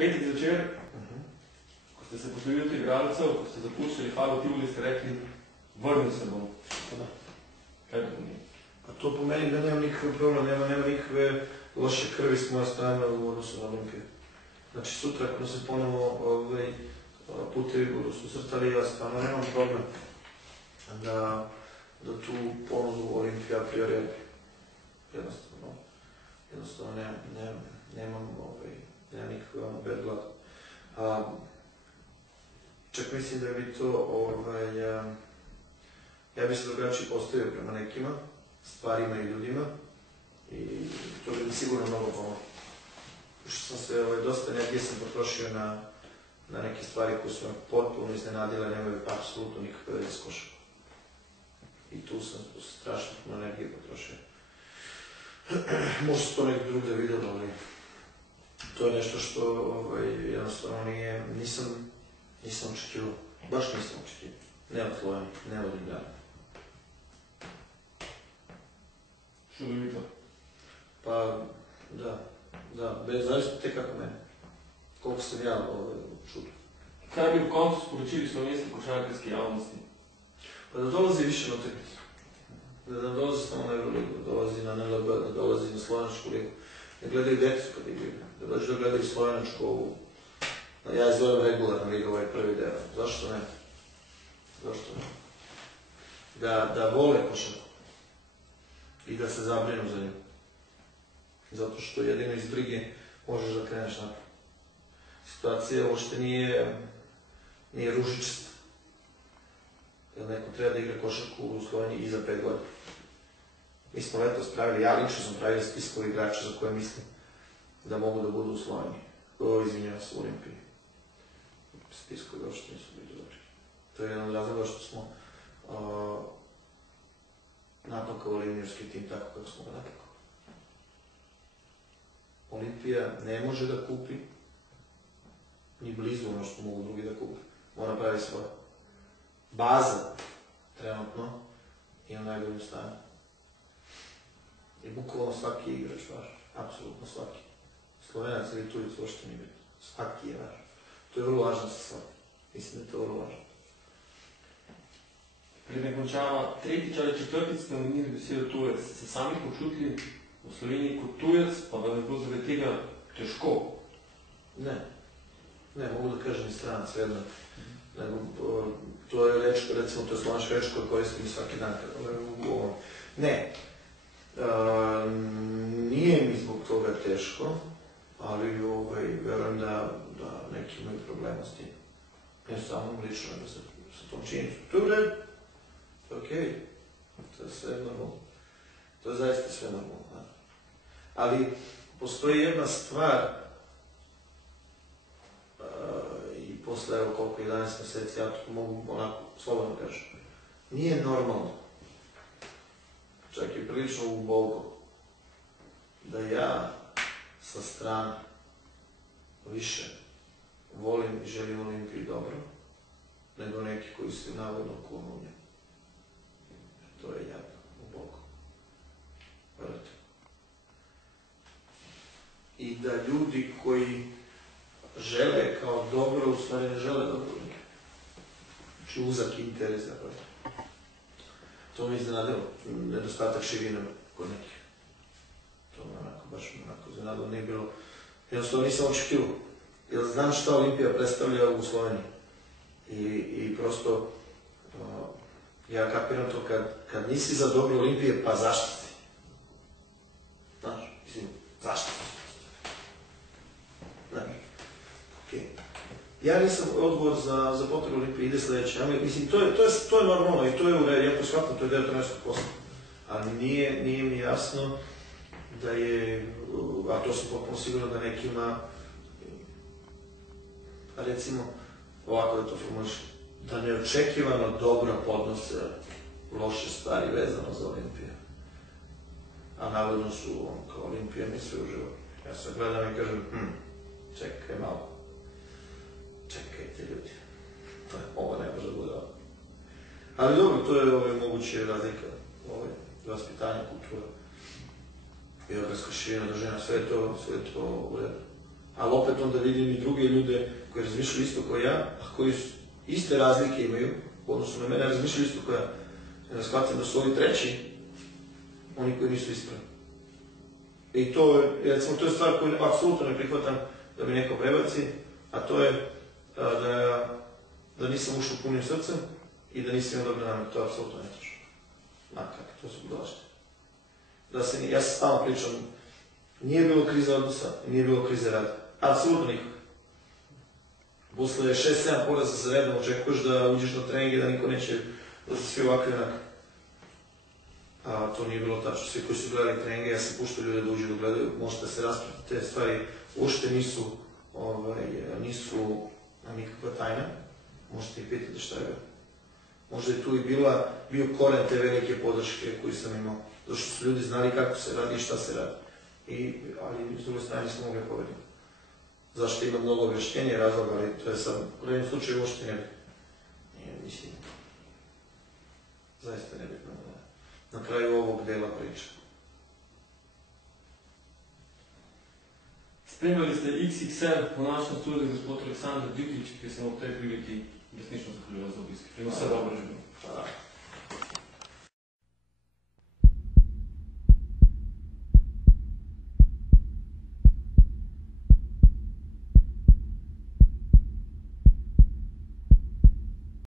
petek zvečer, ko ste se poslovili od igralcev, ko ste zapuščali Halo Tivoli, ste rekli, vrnil se bom. Kaj to pomeni? To pomeni da nemam nikakve probleme, nema nikakve loše krvi s moje strane u odnosu na Olimpiju. Znači sutra kada se ponovo putevi budu susretali, ja stvarno nemam problem da tu ponudu Olimpija a priori jednostavno nemam nikakve bad blood. Čak mislim da bi to, ja bi se drugačije postavio prema nekima, stvarima i ljudima i to bi mi sigurno mnogo pomoglo. Što sam se, dosta energije sam potrošio na neke stvari koje su me potpuno iznenadile, nemaju apsolutno nikakve veze s košarkom. I tu sam strašno puno energije potrošio. Možda se to neki drugde vidjelo, ali to je nešto što jednostavno nisam očekivao. Baš nisam očekivao. Ne od Sloveni, ne od Ljubljana. Čudovito. Pa, da, zavisno te kako mene. Koliko sam ja čudo. Kaj bi u koncu sporočili slovenski košarkarski javnosti? Pa da dolazi više na utakmicu. Da dolazi samo na Euroligu, da dolazi na NLB, da dolazi na Slovenačku ligu. Ne gledaju decu kad igraju, da dođu da gledaju Slovenačku ovu. Ja izgledam regularno liga ovaj prvi deo. Zašto ne? Zašto ne? Da vole košarku. I da se zabrinu za nju. Zato što jedino iz brige možeš da kreneš napred. Situacija uopšte nije ružičasta. Jer neko treba da igra košarku u Sloveniji i za 5 godina. Mi smo letos pravili, ja lično sam pravio spiskove igrača za koje mislim da mogu da budu u Sloveniji. Izvinjavam se, u Olimpiji. Spiskovi uopšte nisu bili dobri. To je jedan od razloga što smo napakao linijorski tim tako kako smo ga napakao. Olimpija ne može da kupi ni blizu ono što mogu drugi da kupi. Mora pravi svoje. Baza, trenutno, je u najboljem stanju. I bukvalno svaki igrač vaš, apsolutno svaki. Slovenac ili Tujic uopšte nije bitno. Svaki je vaš. To je vrlo važno za svaki. Mislim da je to vrlo važno. Preden končava tretjič ali četvrtič ste omenili besedo tujec. Se sami počutili v Sloveniji kot tujec, pa vam je bilo zaradi tega težko? Ne, mogu da kažem i stranac, jedno. To je reč, recimo, to je slovenska reč koju koristim svaki dan. Ne, nije mi zbog toga teško, ali verujem da neki imaju problema s tim. Ne samo lično, nego sa tom činjenicom. To je u redu. To je okej. To je sve normalno. To je zaista sve normalno. Ali postoji jedna stvar i posle evo koliko 11 meseci, ja to mogu onako slobodno kažem. Nije normalno, čak i prilično ubogno, da ja sa strane više volim i želim Olimpiji dobro, nego neki koji se navodno kunu u njemu. To je jadno, ubogno. Verujte. I da ljudi koji žele kao dobro, u stvari ne žele dobro u njemu. Znači uzak interes za koje. To mi iznenadilo, nedostatak širine kod nekih. To me onako, baš me onako iznenadilo, nije bilo. Jednostavno nisam očekivao. Jer znam šta Olimpija predstavlja u Sloveniji. I prosto, ja kapiram to kad nisi za dobro Olimpije, pa zašto si? Znaš, mislim, zašto si? Znaš, okej. Ja nisam odgovor za potrebu Olimpije, ide sledeće. Mislim, to je normalno i to je u redu, ja poshvatam, to je deo trenerskog posla. Ali nije mi jasno da je, a to sam potpuno sigurno da nekima, recimo, ovako da to formulišem, da neočekivano dobro podnose loše stvari vezano za Olimpiju. A navodno su kao Olimpija mi sve uživo. Ja sad gledam i kažem, čekaj malo. Čekajte ljudi. Ovo ne može da bude ovako. Ali dobro, to je moguće razlika. Vaspitanje, kultura. Geografska širina, držina, sve je to u redu. ali opet onda vidim i druge ljude koji razmišljaju isto kao ja, a koji iste razlike imaju, odnosno na mene razmišljaju isto kao ja. Ja shvatim da su ovi treći, oni koji nisu ispravni. I to je stvar koju apsolutno ne prihvatam da mi neko prebaci, a to je da nisam ušao punim srcem i da nisam imao dobre namere. To je apsolutno netočno. Makar, to su budalaštine. Ja se stalno pričam, nije bilo krize odnosa, nije bilo krize rada. Apsolutno nikog. Posle 6-7 poraza za redom očekuješ da uđeš na treninge, da niko neće da se svi ovakve onako. A to nije bilo tačno. Svi koji su gledali treninge, ja sam puštao ljude da uđu da gledaju, možete da se raspraviti. Te stvari uopšte nisu nikakva tajna. Možete i pitati šta je bilo. Možda je tu i bio koren te velike podrške koju sam imao. Zato što su ljudi znali kako se radi i šta se radi. Ali s druge strane nismo mogli povedati. Zašto ima mnogo objašnjenja i razloga, ali to je sad u jednom slučaju uopšte ne bi. Mislim, zaista ne bi. Na kraju ovog dela priče. Spremljali ste XXL po našem studiju gospod Aleksandar Diklič, ki se mu v tej priliki resnično zahvaljujem za obisk. Vse dobro živim. Hvala.